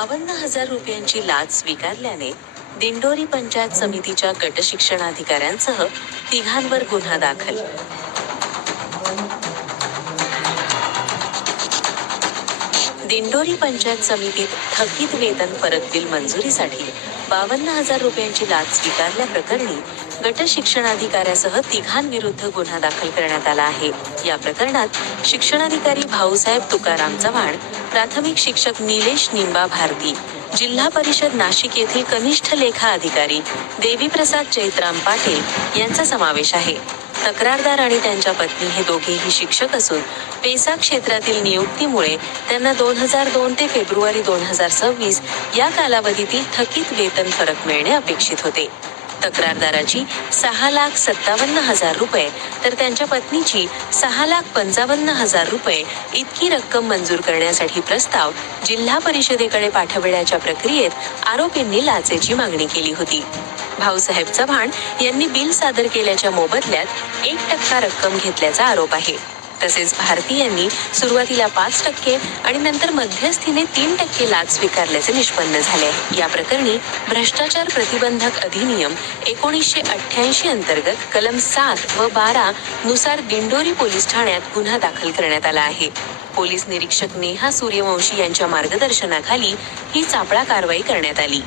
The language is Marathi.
52,000 रुपयांची लाच स्वीकारल्याने दिंडोरी पंचायत समितीच्या गटशिक्षणाधिकाऱ्यांसह तिघांवर गुन्हा दाखल. दिंडोरी पंचायत समितीत थकीत वेतन परत बिल मंजुरीसाठी 52,000 रुपयांची लाच स्वीकारल्याप्रकरणी गट शिक्षणाधिकाऱ्यासह तिघांविरुद्ध गुन्हा दाखल करण्यात आला आहे. या प्रकरणात शिक्षणाधिकारी भाऊसाहेब तुकाराम चव्हाण, प्राथमिक शिक्षक निलेश निंबा भारती, जिल्हा परिषद नाशिक येथील कनिष्ठ लेखा अधिकारी देवीप्रसाद चैत्राम पाटील यांचा समावेश आहे. तक्रारदार आणि त्यांच्या पत्नी हे दोघेही शिक्षक असून पेसा क्षेत्रातील नियुक्तीमुळे त्यांना 2002 ते फेब्रुवारी 2026 या कालावधीतील थकीत वेतन फरक मिळणे अपेक्षित होते. तक्रारदाराची 6,57,000 रुपये तर त्यांच्या पत्नीची 6,55,000 रुपये इतकी रक्कम मंजूर करण्यासाठी प्रस्ताव जिल्हा परिषदेकडे पाठविण्याच्या प्रक्रियेत आरोपींनी लाचेची मागणी केली होती. भाऊसाहेब चव्हाण यांनी बिल सादर केल्याच्या मोबदल्यात 1% रक्कम घेतल्याचा आरोप आहे. तसेच भारती यांनी सुरुवातीला 5% आणि नंतर मध्यस्थीने 3% लाच स्वीकारल्याचे निष्पन्न झाले. या प्रकरणी भ्रष्टाचार प्रतिबंधक अधिनियम 1988 अंतर्गत कलम 7 व 12 नुसार दिंडोरी पोलीस ठाण्यात गुन्हा दाखल करण्यात आला आहे. पोलीस निरीक्षक नेहा सूर्यवंशी यांच्या मार्गदर्शनाखाली ही चापळा कारवाई करण्यात आली.